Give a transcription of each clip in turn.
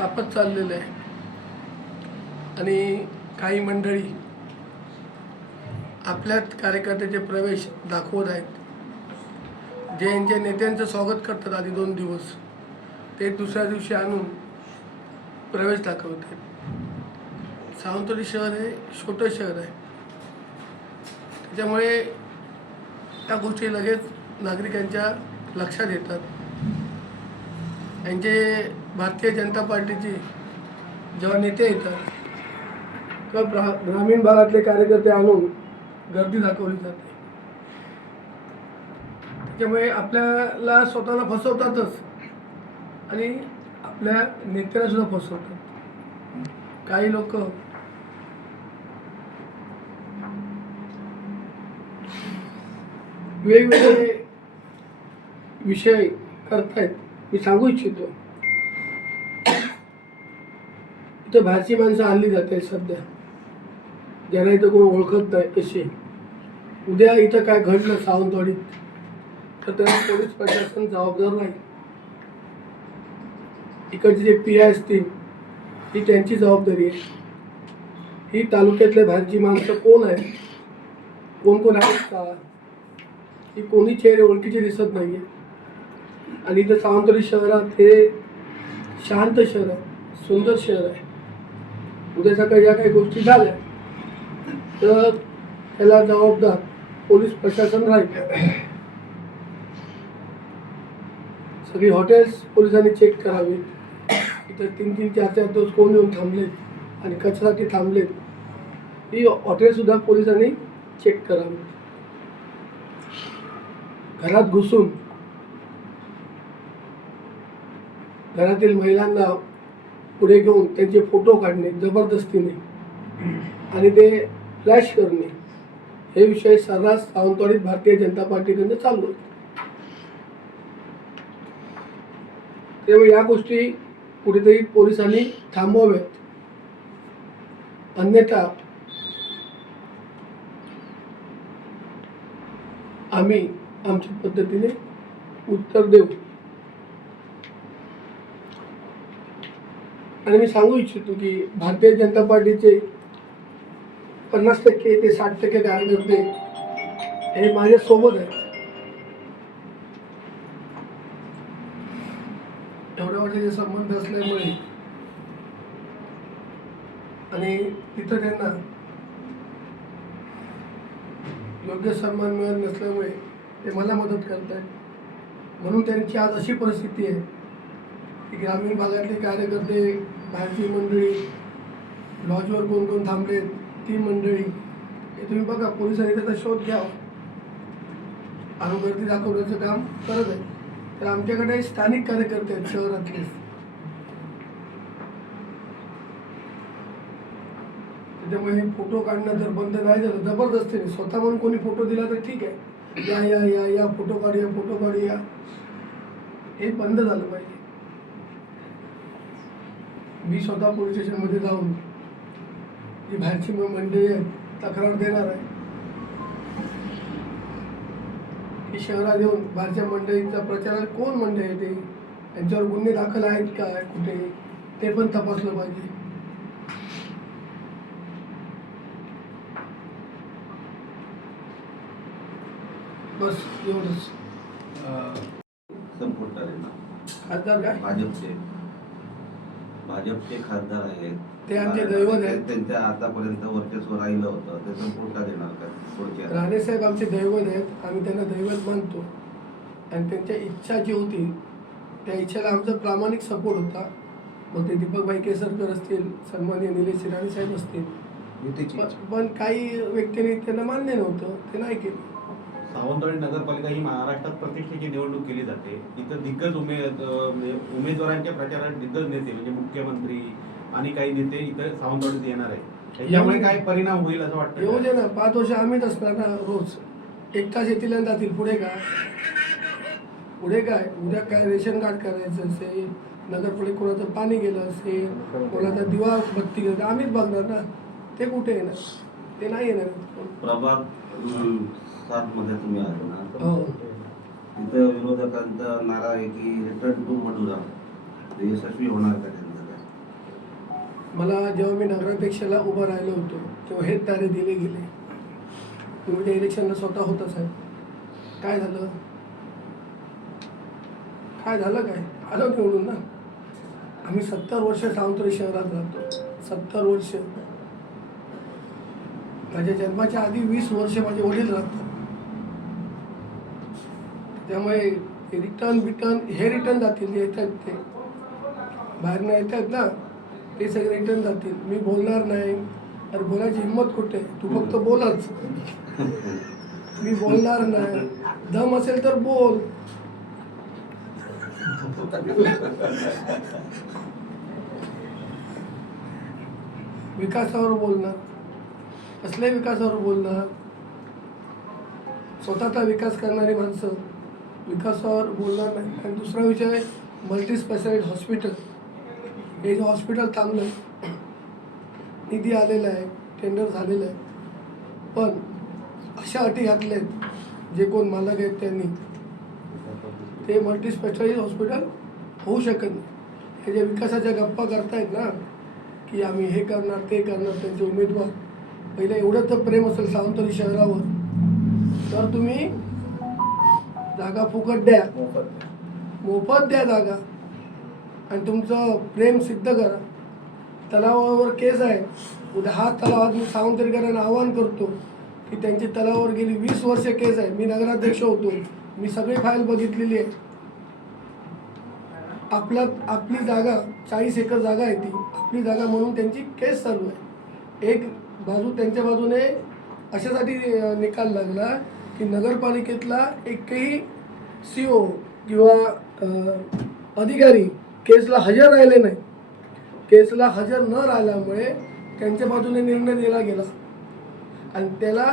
तापत चाललेलं आहे. आणि काही मंडळी आपल्याच कार्यकर्त्याचे प्रवेश दाखवत आहेत. जे यांच्या नेत्यांचं स्वागत करतात आधी दोन दिवस. ते दुसऱ्या दिवशी आणून प्रवेश दाखवत आहेत. सावंतवाडी शहर हे छोटं शहर आहे. त्याच्यामुळे त्या गोष्टी लगेच नागरिकांच्या लक्षात येतात. यांचे भारतीय जनता पार्टीचे जेव्हा नेते येतात तर ग्रा ग्रामीण भागातले कार्यकर्ते आणून गर्दी दाखवली जाते. त्याच्यामुळे आपल्याला स्वतःला फसवतातच. आणि आपल्या नेत्याला सुद्धा फसवतात. काही लोक वेगवेगळे विषय करतायत. मी सांगू इच्छितो. इथं बाहेरची माणसं आणली जाते सध्या. ज्यांना इथं कोण ओळखत नाही तसे उद्या इथं काय घडलं सावंतवाडीत तर त्याला पोलीस प्रशासन जबाबदार नाही. इकडचे जे पी आय असतील ही त्यांची जबाबदारी आहे. ही तालुक्यातल्या बाहेरची माणसं कोण आहे कोण कोण आहेत? का? ही कोणी चेहरे ओळखीचे दिसत नाही आहे आणि इथं सावंतवाडी शहरात हे शांत शहर आहे सुंदर शहर आहे. उद्या सकाळी ज्या काही गोष्टी झाल्या तर त्याला जबाबदार पोलीस प्रशासन राहील. सगळी हॉटेल्स पोलिसांनी चेक करावी. इथं तीन तीन चार चार दिवस कोण येऊन थांबलेत आणि कचरासाठी थांबलेत ही हॉटेलसुद्धा पोलिसांनी चेक करावी. घरात घुसून घरातील महिलांना पुढे घेऊन त्यांचे फोटो काढणे जबरदस्तीने आणि ते फ्लॅश करणे. हे विषय सर्रास सावंतवाडीत भारतीय जनता पार्टीकडनं चालू आहेत त्यामुळे या गोष्टी कुठेतरी पोलिसांनी थांबवाव्यात. अन्यथा आम्ही आमच्या पद्धतीने उत्तर देऊ. आणि मी सांगू इच्छितो की भारतीय जनता पार्टीचे पन्नास टक्के ते साठ टक्के कार्यकर्ते हे माझ्या सोबत आहेत. एवढ्या वर्षाचे संबंध असल्यामुळे आणि तिथं त्यांना योग्य सन्मान मिळत नसल्यामुळे ते मला मदत करत आहेत म्हणून त्यांची आज अशी परिस्थिती आहे की ग्रामीण भागातले कार्यकर्ते बाहेरची मंडळी लॉजवर कोण कोण थांबलेत ती मंडळी. हे तुम्ही बघा पोलिसांनी त्याचा शोध घ्या आणि गर्दी दाखवण्याचं काम करत आहे तर आमच्याकडे स्थानिक कार्यकर्ते आहेत शहरातले. त्याच्यामुळे फोटो काढणं जर बंद नाही झालं जबरदस्तीने स्वतः म्हणून कोणी फोटो दिला तर ठीक आहे. या या या या फोटो काढूया फोटो काढूया. हे बंद झालं पाहिजे. मी स्वतः पोलीस स्टेशनमध्ये जाऊन जी बाहेरची मंडळी आहेत तक्रार देणार आहे. की शहरात येऊन बाहेरच्या मंडळींचा प्रचार कोण मंडळी आहे ते त्यांच्यावर गुन्हे दाखल आहेत का कुठे ते पण तपासलं पाहिजे. बस एवढंच. खासदार काय? भाजपचे. भाजपचे खासदार आहेत ते आमचे दैवत आहेत. त्यांच्या आतापर्यंत वर्चस्व राहिलं होतं. ते संपूर्ण देणार का? थोडक्यात राणेसाहेब आमचे दैवत आहेत. आम्ही त्यांना दैवत मानतो. आणि त्यांच्या इच्छा जी होती त्या इच्छेला आमचा प्रामाणिक सपोर्ट होता. मग ते दीपकभाई केसरकर असतील सन्मान्य निलेश राणेसाहेब असतील. पण- पण काही व्यक्तींनी त्यांना मान्य नव्हतं. ते नाही केलं. सावंतवाडी नगरपालिका ही महाराष्ट्रात प्रतिष्ठेची निवडणूक केली जाते. इथं दिग्गज म्हणजे उमेदवारांच्या प्रचारात दिग्गज नेते म्हणजे मुख्यमंत्री आणि काही नेते इथं सावंतवाडीत येणार आहे त्याच्यामुळे काय परिणाम होईल असं वाटतं? येऊ? दे ना. पाच वर्ष आम्हीच असणार ना रोज. एक तास येतील आणि जातील. पुढे काय? पुढे काय? उद्या काय रेशन कार्ड करायचं असेल नगरपालिका कोणाचं पाणी गेलं असेल कोणाचा दिवा बत्ती गेलं आम्हीच बघणार ना. ते कुठे येणार? ते नाही येणार. प्रभाग सात मध्ये तुम्ही आले ना हो. तिथं विरोधकांचा नारा आहे की रिटर्न टू ते यशस्वी होणार का त्यांचं काय? मला जेव्हा मी नगराध्यक्षाला उभं राहिलो होतो तेव्हा हेच तारे दिले गेले. तुम्ही त्या इलेक्शनला स्वतः होता साहेब. काय झालं? काय झालं काय? आलं निवडून ना? आम्ही सत्तर वर्ष सावंतवाडी शहरात राहतो. सत्तर वर्ष. माझ्या जन्माच्या आधी वीस वर्ष माझे वडील राहतात. त्यामुळे रिटर्न बिटर्न हे रिटर्न जातील येतात ते. बाहेरनं येतात ना ते सगळे रिटर्न जातील. मी बोलणार नाही. अरे बोलायची हिंमत कुठे? तू फक्त बोलच. मी बोलणार नाही. दम असेल तर बोल. विकासावर बोलणार कसल्या विकासावर बोलणार स्वतःचा विकास करणारी माणसं विकासावर बोलणार नाही. आणि दुसरा विषय आहे मल्टीस्पेशालिटी हॉस्पिटल हे जे हॉस्पिटल चांगलं आहे निधी आलेला आहे टेंडर झालेलं आहे. पण अशा अटी घातल्या आहेत जे कोण मालक आहेत त्यांनी. ते मल्टीस्पेशालिटी हॉस्पिटल होऊ शकत नाही. हे जे विकासाच्या गप्पा करतायत ना की आम्ही हे करणार ते करणार त्यांचे उमेदवार. पहिलं एवढं तर प्रेम असेल सावंतवाडी शहरावर. तर तुम्ही जागा फुकट द्या. मोफत द्या. जागा. आणि तुमचं प्रेम सिद्ध करा. तलावावर केस आहे. उद्या हा तलाव मी सावंतवाडीकरांना आवाहन करतो की त्यांची तलावावर गेली वीस वर्ष केस आहे. मी नगराध्यक्ष होतो. मी सगळी फाईल बघितलेली आहे. आपला आपली जागा चाळीस एकर जागा आहे ती. आपली जागा म्हणून त्यांची केस चालू आहे. एक बाजू त्यांच्या बाजूने अशासाठी निकाल लागला की नगरपालिकेतला एकही सी ओ किंवा अधिकारी केसला हजर राहिले नाही. केसला हजर न राहिल्यामुळे त्यांच्या बाजूने निर्णय दिला गेला. आणि त्याला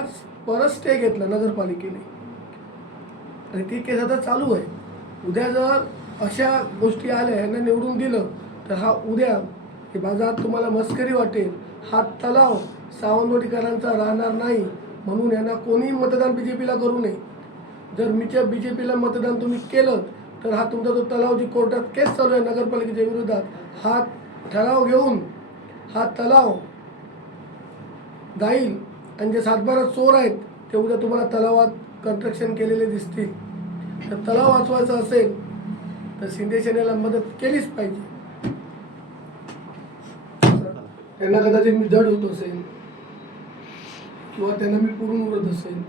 परत स्टे घेतला नगरपालिकेने. आणि ती केस आता चालू आहे. उद्या जर अशा गोष्टी आल्या यांना निवडून दिलं तर हा उद्या हे बाजारात तुम्हाला मस्करी वाटेल. हा तलाव सावंतवाडीकरांचा राहणार नाही. म्हणून यांना कोणीही मतदान बी जे पीला करू नये. जर मीच्या बी जे पीला मतदान तुम्ही केलं तर हा तुमचा जो तलाव जी कोर्टात केस चालू आहे नगरपालिकेच्या विरोधात हा ठराव घेऊन हा तलाव जाईल आणि जे सातबारा चोर आहेत ते उद्या तुम्हाला तलावात कन्स्ट्रक्शन केलेले दिसतील. तर तलाव वाचवायचा असेल तर शिंदे सेनेला मदत केलीच पाहिजे. त्यांना कदाचित मी जड होत असेल. किंवा त्यांना मी पुरून उरत असेल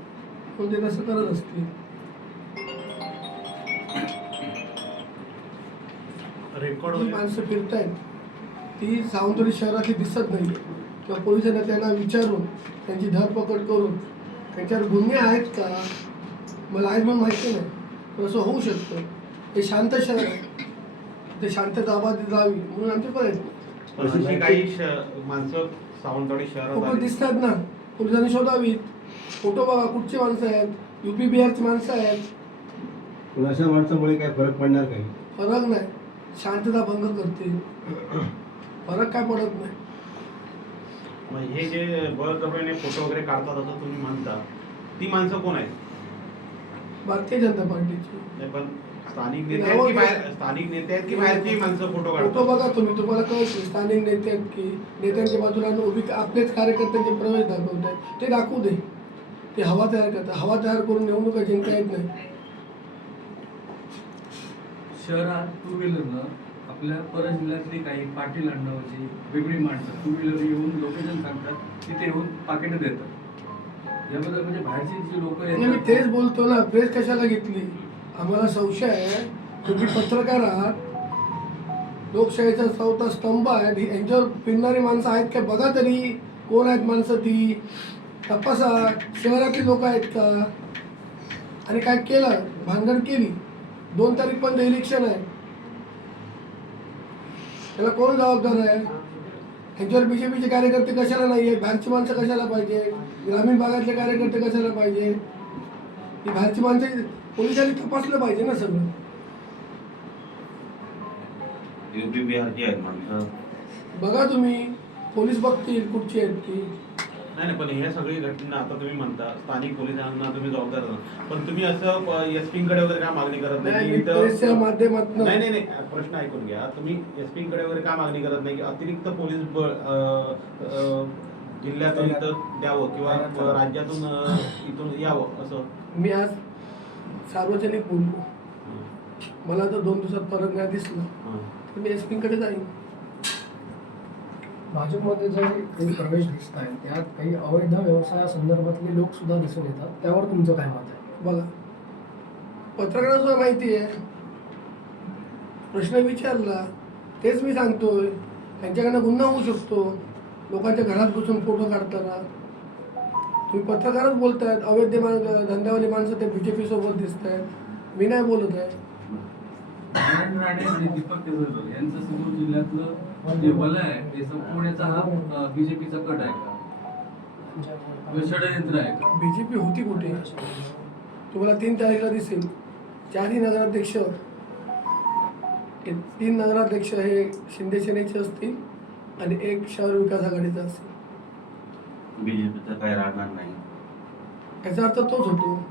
पण ते तसं करत असतील. रेकॉर्ड माणसं फिरतायत ती सावंतवाडी शहरातली दिसत नाही. किंवा पोलिसांना त्यांना विचारून त्यांची धरपकड करून त्यांच्यावर गुन्हे आहेत का? मला आहेत म्हणून माहिती नाही पण असं होऊ शकतं. हे शांत शहर आहे. ते शांतता आबादी जावी म्हणून आमचे प्रयत्न. अशी काही माणसं सावंतवाडी शहरात. दिसतात ना. पोलिसांनी शोधावीत? फोटो बघा कुठची माणसं आहेत? युपी बिहारची माणसं आहेत. पण अशा माणसामुळे काय फरक पडणार काही? फरक नाही. शांतता भंग करतील फरक काय पडत नाही. मग हे जे बळजबरीने फोटो वगैरे काढतात असं तुम्ही म्हणता ती माणसं कोण आहेत? भारतीय जनता पार्टीची. नाही पण स्थानिक नेते आहेत की बाहेर स्थानिक नेते आहेत की बाहेरची माणसं फोटो फोटो काढतात बघा तुम्ही. तुम्हाला कळतो स्थानिक नेते आहेत की नेत्यांच्या बाजूला उभी आपलेच कार्यकर्त्यांचे प्रवेश दाखवत आहेत. ते दाखवू दे. ते हवा तयार करतात. हवा तयार करून निवडणुका जिंकता येत नाही. शहरात टू व्हीलरनं आपल्या परत जिल्ह्यातली काही पाटील अण्णावची वेगळी माणसं टू व्हीलर येऊन लोकेशन सांगतात. तिथे येऊन पाकिटं देतात. याबद्दल म्हणजे बाहेरची जी लोक आणि मी तेच बोलतो ना. प्रेस कशाला घेतली? आम्हाला संशय आहे तुम्ही पत्रकार आहात लोकशाहीचा चौथा स्तंभ आहे यांच्यावर फिरणारी माणसं आहेत का? बघा तरी कोण आहेत माणसं ती? तपासा. शहरातली लोक आहेत का? आणि काय केलं? भानगड केली. दोन तारीख पण इलेक्शन आहे. त्याला कोण जबाबदार आहे? जे बीजेपीचे कार्यकर्ते कशाला नाही आहेत बाहेरची माणसं कशाला पाहिजे ग्रामीण भागातले कार्यकर्ते कशाला पाहिजे ही बाहेरची माणसं पोलिसांनी तपासलं पाहिजे ना सगळं. युपी बिहारची आहेत माणसं बघा तुम्ही पोलीस बघतील कुठची आहेत ती. नाही नाही पण हे सगळी घटना आता तुम्ही म्हणता स्थानिक पोलिसांना तुम्ही जबाबदार आहात. पण तुम्ही असं एसपी कडे वगैरे का मागणी करत नाही, नाही मी की इथं- प्रेसच्या माध्यमातनं- नाही नाही नाही प्रश्न ऐकून घ्या. तुम्ही एसपी कडे वगैरे का मागणी करत नाही? की अतिरिक्त पोलीस बळ अं, अं, जिल्ह्यातून इथं द्यावं किंवा राज्यातून अं, इथून यावं असं? मी आज सार्वजनिक बोललो. मला जर दोन दिवसात फरक नाही दिसला. तर मी एसकडे जाईन. भाजपमध्ये जे काही प्रवेश दिसत आहेत त्यात काही अवैध व्यवसायासंदर्भातले लोक सुद्धा दिसून येतात. त्यावर तुमचं काय मत आहे? बघा पत्रकारांना सुद्धा माहिती आहे. प्रश्न विचारला तेच मी सांगतोय. त्यांच्याकडनं गुन्हा होऊ शकतो. लोकांच्या घरात घुसून फोटो काढताना. तुम्ही पत्रकारच बोलतायत अवैध मान धंद्यावाली माणसं ते बी जे पी सोबत दिसत आहेत मी नाही बोलत आहे. नारायण राणे आणि दीपक केसरकर यांचं सिंधूर जिल्ह्यातलं जे वलय आहे ते संपवण्याचा हा बीजेपीचा कट आहे का? किंवा षडयंत्र आहे का? बी जे पी होती कुठे? तुम्हाला तीन तारीखला दिसेल. चारही नगराध्यक्ष. हे तीन नगराध्यक्ष हे शिंदे सेनेचे असतील आणि एक शहर विकास आघाडीचा असेल. बीजेपीचं काही राहणार नाही. याचा अर्थ तोच होतो.